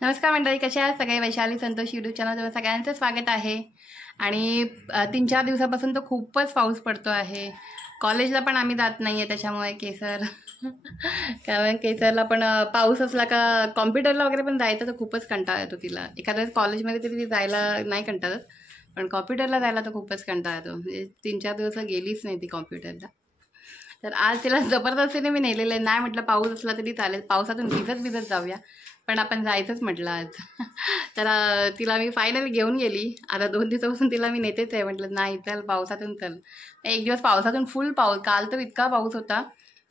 नमस्कार मंडळी, कशा आहात सगळे? वैशाली संतोष यूट्यूब चॅनलवर सगळ्यांचं स्वागत आहे. आणि 3-4 दिवसापासून तर खूपच पाऊस पडतो आहे. कॉलेजला पण आम्ही जात नाही आहे त्याच्यामुळे केसर कारण केसरला पण पाऊस असला का कॉम्प्युटरला वगैरे पण जायचं तर खूपच कंटाळा येतो तिला. एखाद्या वेळेस कॉलेजमध्ये तरी ती जायला नाही कंटाळत, पण कॉम्प्युटरला जायला तर खूपच कंटाळा येतो. म्हणजे 3-4 दिवस गेलीच नाही ती कॉम्प्युटरला. तर आज तिला जबरदस्तीने मी नेलेलं आहे. नाही म्हटलं पाऊस असला तरी चालेल, पावसातून भिजत भिजत जाऊया, पण आपण जायचंच म्हटलं आज. तर तिला मी फायनली घेऊन गेली. आता 2 दिवसापासून तिला मी नेतेच आहे. म्हटलं नाही चल पावसातून चल. एक दिवस पावसातून फुल पाऊस, काल तर इतका पाऊस होता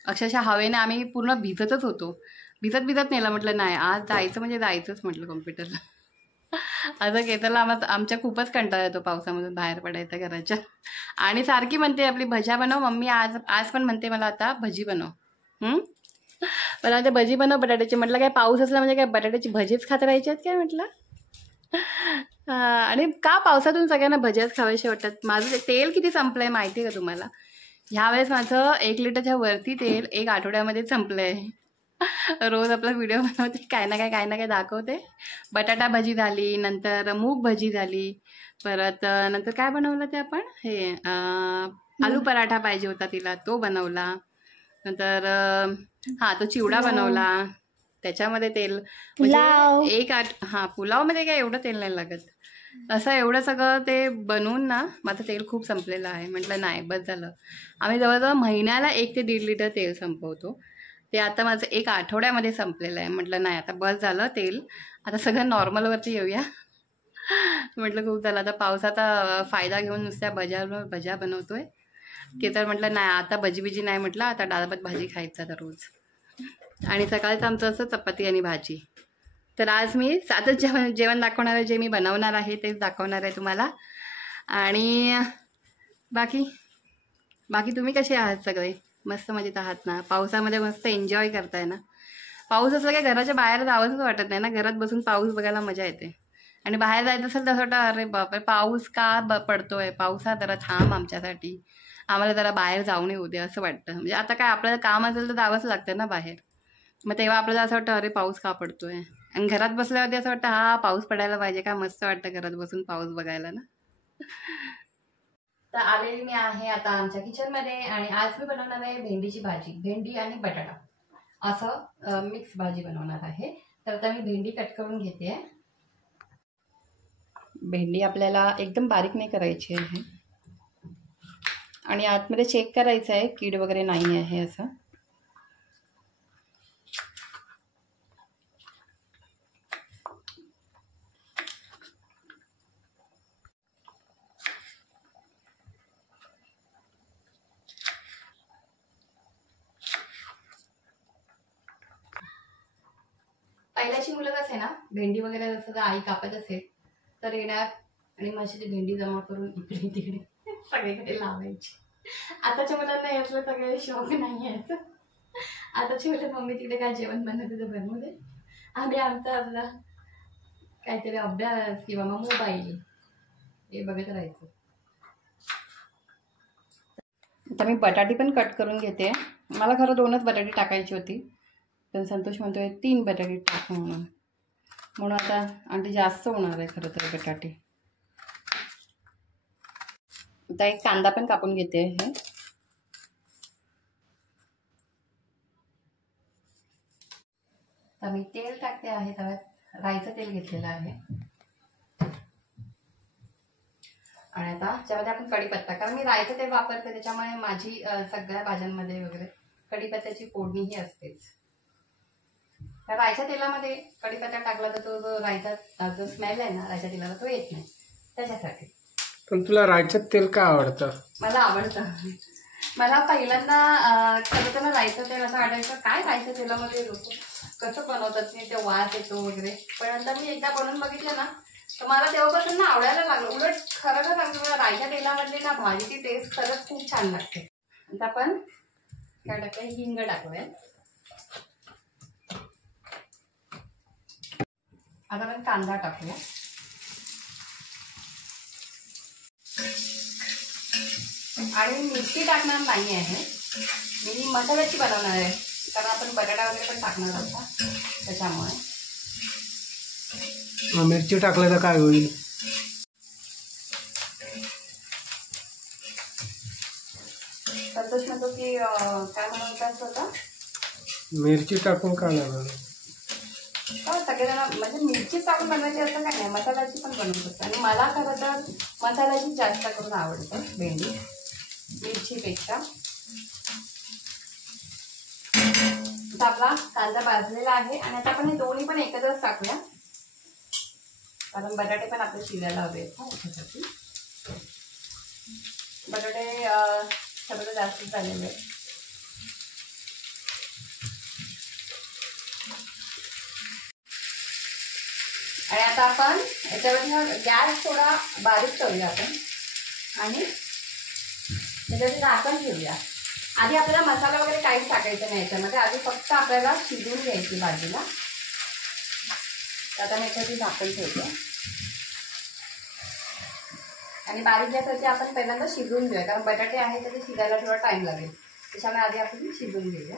अक्षरशः हवेने आम्ही पूर्ण भिजतच होतो. भिजत भिजत नेलं. म्हटलं नाही आज जायचं म्हणजे जायचंच म्हटलं कॉम्प्युटरला. असं केतरला आमच्या खूपच कंटाळा येतो पावसामधून बाहेर पडायचा घराच्या. आणि सारखी म्हणते आपली भज्या बनव मम्मी, आज आज पण म्हणते मला आता भजी बनव. मला ते भजी बनव बटाट्याची. म्हटलं काय पाऊस असला म्हणजे काय बटाट्याची भजीच खात राहायची आहेत काय म्हटलं. आणि का पावसातून सगळ्यांना भज्याच खावायचे वाटतात. माझं तेल किती संपलं आहे माहिती आहे का तुम्हाला? ह्यावेळेस माझं 1 लिटरच्या वरती तेल 1 आठवड्यामध्ये संपलं आहे. रोज आपला व्हिडिओ बनवते, काय ना काय दाखवते. बटाटा भजी झाली, नंतर मूग भजी झाली, परत नंतर काय बनवलं ते आपण हे आलू पराठा पाहिजे होता तिला, तो बनवला. नंतर तो चिवडा बनवला, त्याच्यामध्ये तेल म्हणजे पुलावमध्ये काय एवढं तेल नाही लागत. असं एवढं सगळं ते बनवून ना माझं तेल खूप संपलेलं आहे. म्हटलं नाही बस झालं. आम्ही जवळजवळ महिन्याला 1 ते 1.5 लिटर तेल संपवतो. ते आता माझं 1 आठवड्यामध्ये संपलेलं आहे. म्हटलं नाही आता बस झालं तेल, आता सगळं नॉर्मलवरती येऊया. म्हटलं खूप झालं. आता पावसाचा फायदा घेऊन नुसत्या भज्या बनवतोय. केतर म्हटलं नाही आता भजी नाही, म्हटलं आता डाळ-भात भाजी खायचा आता रोज. आणि सकाळचं आमचं असं चपाती आणि भाजी. तर आज मी साधंच जेवण दाखवणार आहे. जे मी बनवणार आहे तेच दाखवणार आहे तुम्हाला. आणि बाकी तुम्ही कसे आहात सगळे? मस्त मजेत आहात ना? पावसामध्ये मस्त एन्जॉय करताय ना? पाऊस असला की घराच्या बाहेर जावंच वाटत नाही ना, घरात बसून पाऊस बघायला मजा येते. आणि बाहेर जायचं असेल तर असं वाटतं अरे बापरे पाऊस का पडतोय, पावसात जरा थांब आमच्यासाठी, आम्हाला जरा बाहेर जाऊन येऊ दे असं वाटतं. म्हणजे आता काय आपल्याला काम असेल तर जावंच लागतं ना बाहेर. मग तेव्हा आपल्याला असं वाटतं अरे पाऊस का पडतोय. आणि घरात बसल्यावरती असं वाटतं पाऊस पडायला पाहिजे, का मस्त वाटतं घरात बसून पाऊस बघायला ना. तर आलेली मी आहे आता आमच्या किचनमध्ये आणि आज मी बनवणार आहे भेंडीची भाजी. भेंडी आणि बटाटा असं मिक्स भाजी बनवणार आहे. तर आता मी भेंडी कट करून घेते. भेंडी आपल्याला एकदम बारीक नाही करायची आहे आणि आतमध्ये चेक करायचं आहे कीड वगैरे नाही आहे असं. पहिल्याची मुलं कसं आहे ना, भेंडी वगैरे जसं जर आई कापत असेल तर येणार आणि माशाची भेंडी जमा करून इकडे तिकडे सगळीकडे लावायची. आताच्या मुलांना यातलं सगळे शौक नाही आहेत. आताची मुलं मम्मी तिकडे काय जेवण बनवते तर बनवू दे, आम्ही आमचा आपला काहीतरी अभ्यास किंवा मग मोबाईल हे बघत राहायचं. आता मी बटाटी पण कट करून घेते. मला खरं 2च बटाटी टाकायची होती, पण संतोष म्हणतोय 3 बटाटे टाक म्हणून आता आणि जास्त होणार आहे खरं तर बटाटे. आता एक कांदा पण कापून घेते हे. तर मी तेल टाकते आहे, तव्यात राईचं तेल घेतलेलं आहे. आणि आता त्यामध्ये आपण कढीपत्ता, कारण मी राईचं तेल वापरते त्याच्यामुळे माझी सगळ्या भाज्यांमध्ये वगैरे कढीपत्त्याची फोडणी ही असतेच. राईच्या तेलामध्ये कढीपत्ता टाकला तर तो जो राईचा जो स्मेल आहे ना राईच्या तेलाला तो येत नाही, त्याच्यासाठी. पण तुला राईचं तेल का आवडतं? मला आवडतं. मला पहिल्यांदा खरं तर राईचं तेल असं वाटायचं काय राईच्या तेलामध्ये लोक कसं बनवतात नाही, ते वास येतो वगैरे. पण नंतर मी एकदा बनवून बघितलं ना तर मला तेव्हापासून ना आवडायला लागलं. उलट खरं तर सांगतो मला राईच्या तेलामधली ना भाजीची टेस्ट खरंच खूप छान लागते. आता आपण काय टाकूया, हिंग टाकूया. आता आपण कांदा टाकूया. आणि मिरची टाकणार नाही आहे, मी मसाल्याची बनवणार आहे, कारण आपण बटाटा वगैरे पण टाकणार आहोत त्याच्यामुळे. मग मिरची टाकलं तर काय होईल? संतोष म्हणतो की काय म्हणतात होता, मिरची टाकून का नाही बनवलं? सगळेजण म्हणजे मिरचीच टाकून बनवायची असं काय नाही, मसाल्याची पण बनवू शकतो. आणि मला खरं तर मसाल्याची जास्त करून आवडतं भेंडी मिरचीपेक्षा. आता आपला कांदा भाजलेला आहे आणि आता आपण हे दोन्ही पण एकत्रच टाकूया, कारण बटाटे पण आपले शिजायला हवे आहेत. बटाटे सगळं जास्त झालेले आहेत. आणि आता आपण याच्यावरती गॅस थोडा बारीक करूया आपण आणि त्याच्यावरती झाकण ठेवूया. आधी आपल्याला मसाला वगैरे काहीच टाकायचं नाही याच्यामध्ये, आधी फक्त आपल्याला शिजवून घ्यायची भाजीला. आता मी याच्यावरती झाकण ठेवते आणि बारीक गॅसवरती आपण पहिल्यांदा शिजवून घेऊया, कारण बटाटे आहे तर ते शिजायला थोडा टाइम लागेल, त्याच्यामुळे आधी आपण शिजवून घेऊया.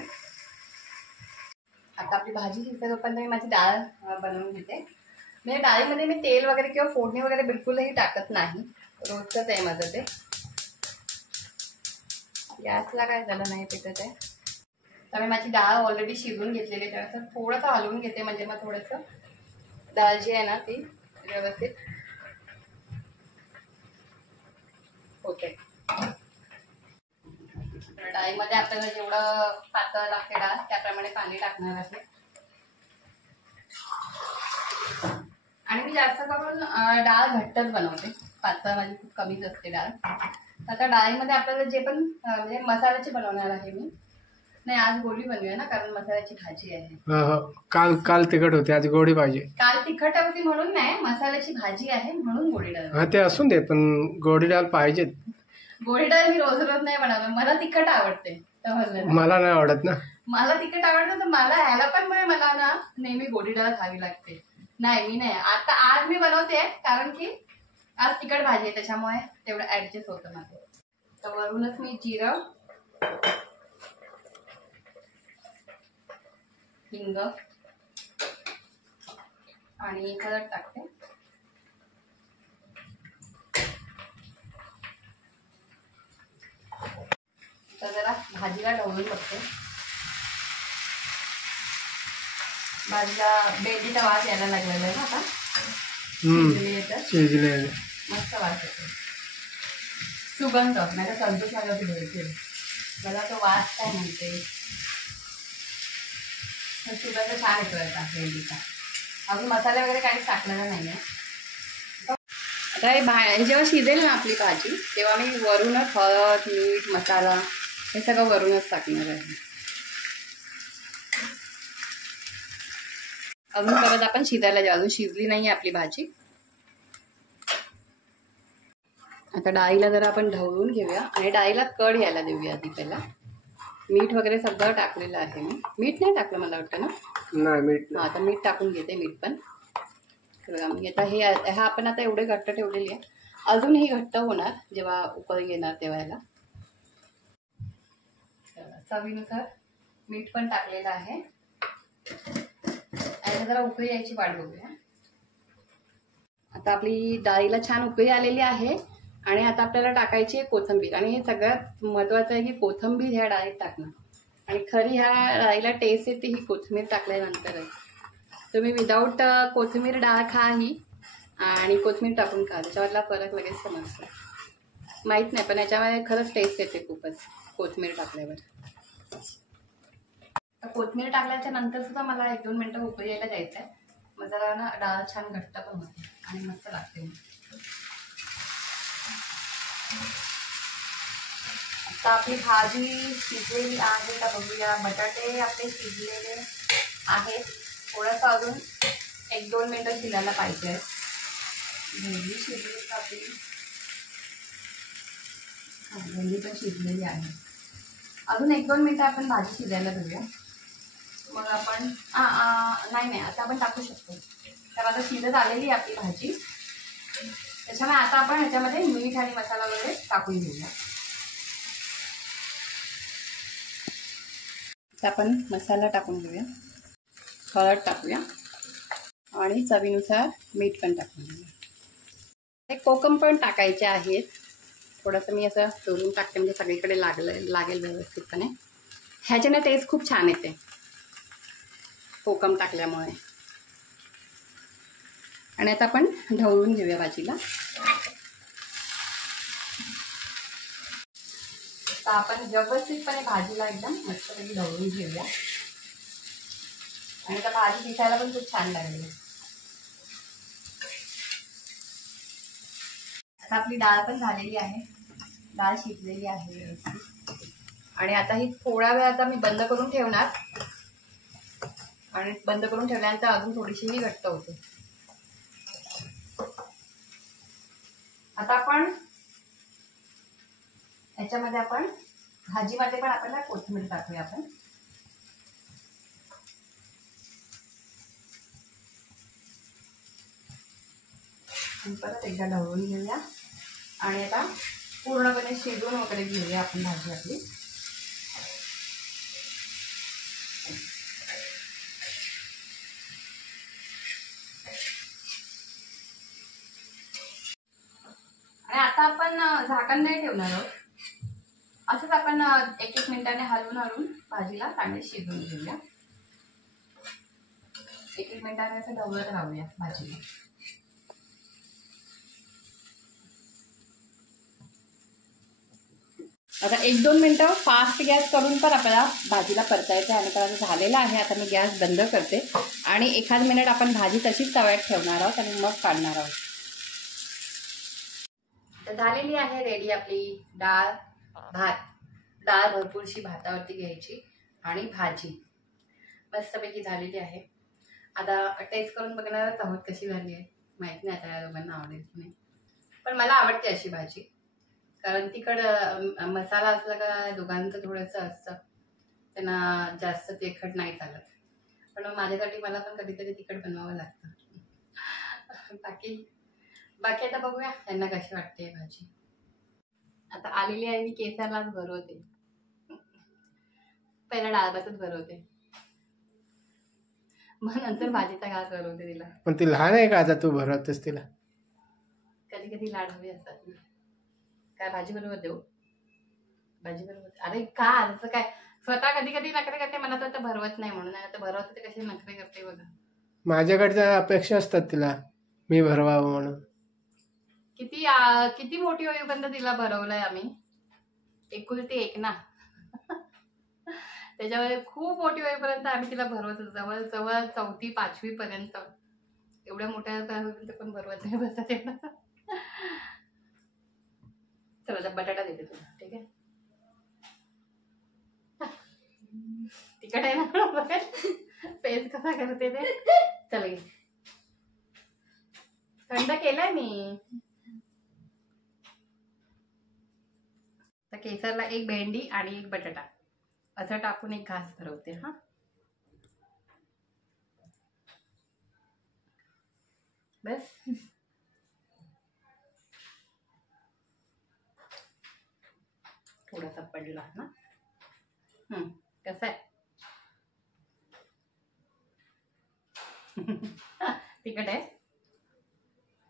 आता आपली भाजी शिजते तोपर्यंत मी माझी डाळ बनवून घेते. म्हणजे डाळीमध्ये मी तेल वगैरे किंवा फोडणी वगैरे बिलकुलही टाकत नाही, रोजचंच आहे माझं ते. गॅसला काय झालं नाही पेटत आहे. तर मी माझी डाळ ऑलरेडी शिजवून घेतलेली आहे, त्यानंतर थोडंसं हलवून घेते, म्हणजे मग थोडंसं डाळ जी आहे ना ती व्यवस्थित होते. डाळीमध्ये आपल्याला जेवढं पातळ लागते डाळ त्याप्रमाणे पाणी टाकणार आहे. आणि मी जास्त करून डाळ घट्टच बनवते, पातळ माझी खूप कमीच असते डाळ. आता डाळीमध्ये आपल्याला जे पण म्हणजे मसाल्याची बनवणार आहे मी. नाही, आज गोडी बनवूया ना, कारण मसाल्याची भाजी आहे. काल तिखट होती, आज गोडी पाहिजे. काल तिखट होती म्हणून नाही, मसाल्याची भाजी आहे म्हणून गोडी डाळ. हा, ते असून दे, पण गोडी डाळ पाहिजे. गोडी डाळ मी रोज रोज नाही बनवणार, मला तिखट आवडते. मला नाही आवडत ना. मला तिखट आवडतं तर मला ह्याला पण मला ना नेहमी गोडी डाळ खावी लागते. नाही, मी नाही, आता आज मी बनवते कारण की आज तिखट भाजी आहे, त्याच्यामुळे तेवढं ऍडजस्ट होतं माझं. तर वरूनच मी जिरं, हिंग आणि हळद टाकते. तर जरा भाजीला ढवळून बघते. भाजीला भेंडीचा वास यायला लागलेला आहे ना आता. शिजले मस्त वास येतो, सुगंध. माझ्या संतोष आल्यावरती भेटते मला तो वास काय म्हणते, सुगंध छान येतो आता भेंडीचा. अजून मसाले वगैरे काहीच टाकलेला नाही आहे. आता हे जेव्हा शिजेल ना आपली भाजी तेव्हा मी वरूनच हळद, मीठ, मसाला हे सगळं वरूनच टाकणार आहे. अजून परत आपण शिजायला जाऊ, अजून शिजली नाही आपली भाजी. आता डाळीला जरा आपण ढवळून घेऊया आणि डाळीला कड यायला देऊया आधी. पहिला मीठ वगैरे सगळं टाकलेलं आहे मी. मीठ नाही टाकलं मला वाटतं ना. नाही, मीठ. हां, आता मीठ टाकून घेते. मीठ पण आता हे आपण आता एवढे घट्ट ठेवलेली आहे, अजूनही घट्ट होणार जेव्हा उकळी येणार तेव्हा. याला चवीनुसार मीठ पण टाकलेलं आहे आणि जरा उकळी यायची वाट बघूया. आता आपली डाळीला छान उकळी आलेली आहे आणि आता आपल्याला टाकायची आहे कोथिंबीर. आणि हे सगळ्यात महत्त्वाचं आहे की कोथिंबीर ह्या डाळीत टाकणं. आणि खरी ह्या डाळीला टेस्ट येते ही कोथिंबीर टाकल्यानंतर आहे. तुम्ही विदाऊट कोथिंबीर डाळ खा ही आणि कोथिंबीर टाकून खा, त्याच्यावरला फरक लगेच समजतो. माहीत नाही, पण याच्यामध्ये खरंच टेस्ट येते खूपच कोथिंबीर टाकल्यावर. कोथिंबीर टाकल्याच्या नंतर सुद्धा मला 1-2 मिनटं उकळी यायला द्यायचं आहे. मग जरा ना डाळ छान घट्ट पण होते आणि मस्त लागते. आता आपली भाजी शिजलेली आहे का बघूया. बटाटे आपले शिजलेले आहेत, थोडंसं अजून 1-2 मिनटं शिजायला पाहिजे. भेंडी शिजली का आपली. भेंडी पण शिजलेली आहे. अजून 1-2 मिनटं आपण भाजी शिजायला देऊया. मग आपण नाही आता आपण टाकू शकतो, तर आता शिजत आलेली आपली भाजी. त्याच्यामुळे आता आपण ह्याच्यामध्ये मीठ आणि मसाला वगैरे टाकून घेऊया. आता आपण मसाला टाकून घेऊया, हळद टाकूया, आणि चवीनुसार मीठ पण टाकून घेऊया. हे कोकम पण टाकायचे आहेत. थोडंसं मी असं चोरून टाकते म्हणजे सगळीकडे लागेल व्यवस्थितपणे. ह्याच्याने टेस्ट खूप छान येते कोकम टाकल्यामुळे. आणि आता आपण ढवळून घेऊया भाजीला. तर आपण व्यवस्थितपणे भाजीला एकदम मस्तपैकी ढवळून घेऊया. आणि आता भाजी दिसायला पण खूप छान लागली. आता आपली डाळ पण झालेली आहे. डाळ शिजलेली आहे व्यवस्थित. आणि आता ही थोडा वेळ आता मी बंद करून ठेवणार. आणि बंद करून ठेवल्यानंतर अजून थोडीशी ही घट्ट होते. आता आपण याच्यामध्ये आपण भाजीमध्ये पण आपल्याला कोथिंबीर टाकूया आपण. परत एकदा ढवळून घेऊया. आणि आता पूर्णपणे शिजवून वगैरे घेऊया आपण भाजी आपली. आणि आता आपण झाकण नाही ठेवणार आहोत. असंच आपण 1-1 मिनिटाने हलवून भाजीला चांगले शिजवून घेऊया. 1-1 मिनिटाने असं ढवळत राहूया भाजीला. आता 1-2 मिनिटं फास्ट गॅस करून पण आपल्याला भाजीला परतायचं आहे. आणि आता झालेलं आहे. आता मी गॅस बंद करते आणि 1 मिनिट आपण भाजी तशीच तव्यात ठेवणार आहोत आणि मग काढणार आहोत. तर झालेली आहे रेडी आपली डाळ भात. डाळ भरपूरशी भातावरती घ्यायची आणि भाजी मस्तपैकी झालेली आहे. आता टेस्ट करून बघणारच आहोत कशी झाली आहे. माहित नाही आता या दोघांना आवडेल की नाही, पण मला आवडते अशी भाजी. कारण तिखट मसाला असला का दोघांचं थोडंसं असतं, त्यांना जास्त तिखट नाही चालत. पण माझ्यासाठी मला पण कधीतरी तिखट बनवावं लागतं. बाकी आता बघूया त्यांना कशी वाटते भाजी. आता आलेली आहे मी केसरलाच भरवते. पहिला डाळ भातच भरवते, मग नंतर भाजीचा घास भरवते तिला. पण ती लहान आहे का आता तू भरवतेस तिला? कधी कधी लाड हवी असतात. काय भाजी बनवत देऊ? भाजी बनवत अरे का असं काय? स्वतः कधी कधी नखरे करते. मला तर भरवत नाही म्हणून. आता भरवत ते कशी नखरे करते बघा. माझ्याकडच्या अपेक्षा असतात तिला मी भरवावं म्हणून. किती मोठी होईपर्यंत तिला भरवलंय आम्ही. एकुलती एक ना. त्याच्यामध्ये खूप मोठी होईपर्यंत आम्ही तिला भरवत होतो. जवळ 4वी-5वी पर्यंत. एवढ्या मोठ्या होईपर्यंत पण भरवत नाही बसत येणं. चला बटाटा देते तुला. ठीक आहे. तिखट आहे ना. पेस्ट कसा करते ते. चल थंड केलाय मी. तर केसरला 1 भेंडी आणि 1 बटाटा असं टाकून 1 घास भरवते. हा बस. थोडासा पडला ना. कसं आहे? तिखट आहे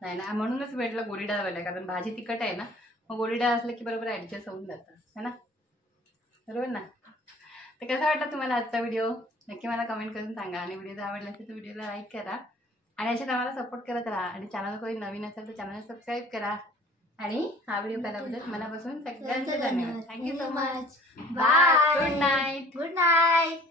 नाही ना, म्हणूनच भेटलं गोडी डाळ वाला. कारण भाजी तिखट आहे ना, मग गोडी डाळ असलं की बरोबर ऍडजस्ट होऊन जातं है ना. बरोबर ना. तर कसा वाटला तुम्हाला आजचा व्हिडिओ नक्की मला कमेंट करून सांगा. आणि व्हिडिओ आवडला असेल तर व्हिडिओला लाईक करा आणि अशाच आम्हाला सपोर्ट करत राहा. आणि चॅनल कोणी नवीन असेल तर चॅनल सबस्क्राईब करा. आणि हा व्हिडिओ पाहिल्याबद्दल मनापासून सगळ्यांचे धन्यवाद. Thank you so much. Bye. Good night.